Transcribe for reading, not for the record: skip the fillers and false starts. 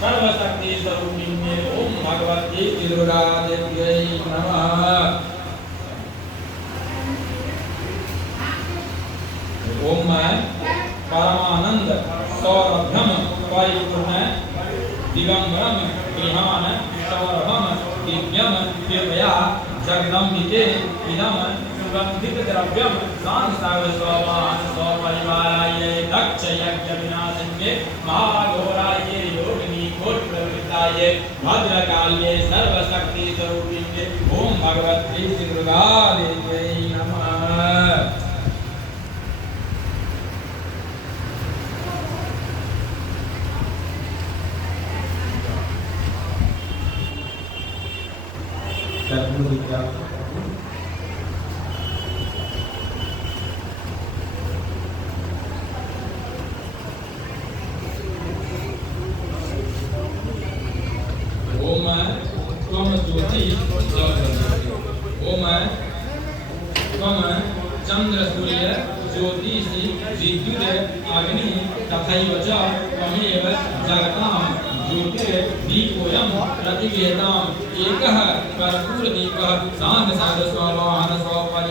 सर्वशक्ति स्वरूपिणे ओम भगवती दुर्गा देव्यै नमः। ओम मैं परमानंद सौरभ्यम परिपूर्ण दिगंबरम गृहान सौरभम दिव्यम कृपया जगदम्बिके इदम सुगंधित द्रव्यम सांसार स्वमान स्वपरिवाराय दक्ष यज्ञ विनाशन्ये महाघोराय योगिनी कोट प्रवृत्ताय भद्रकाल्ये सर्वशक्ति स्वरूपिणे ओम भगवती दुर्गा देव्यै नमः। ओम त्वम ज्योति ओम त्वम चंद्र सूर्य ज्योतिषि विद्युत अग्नि तथैव च त्वमेव जगतां ज्योतिर्दीपोऽयं प्रतिवेदाम् एकः कर्पूरदीपः शान्तशान्तस्ववाहनस्वपरि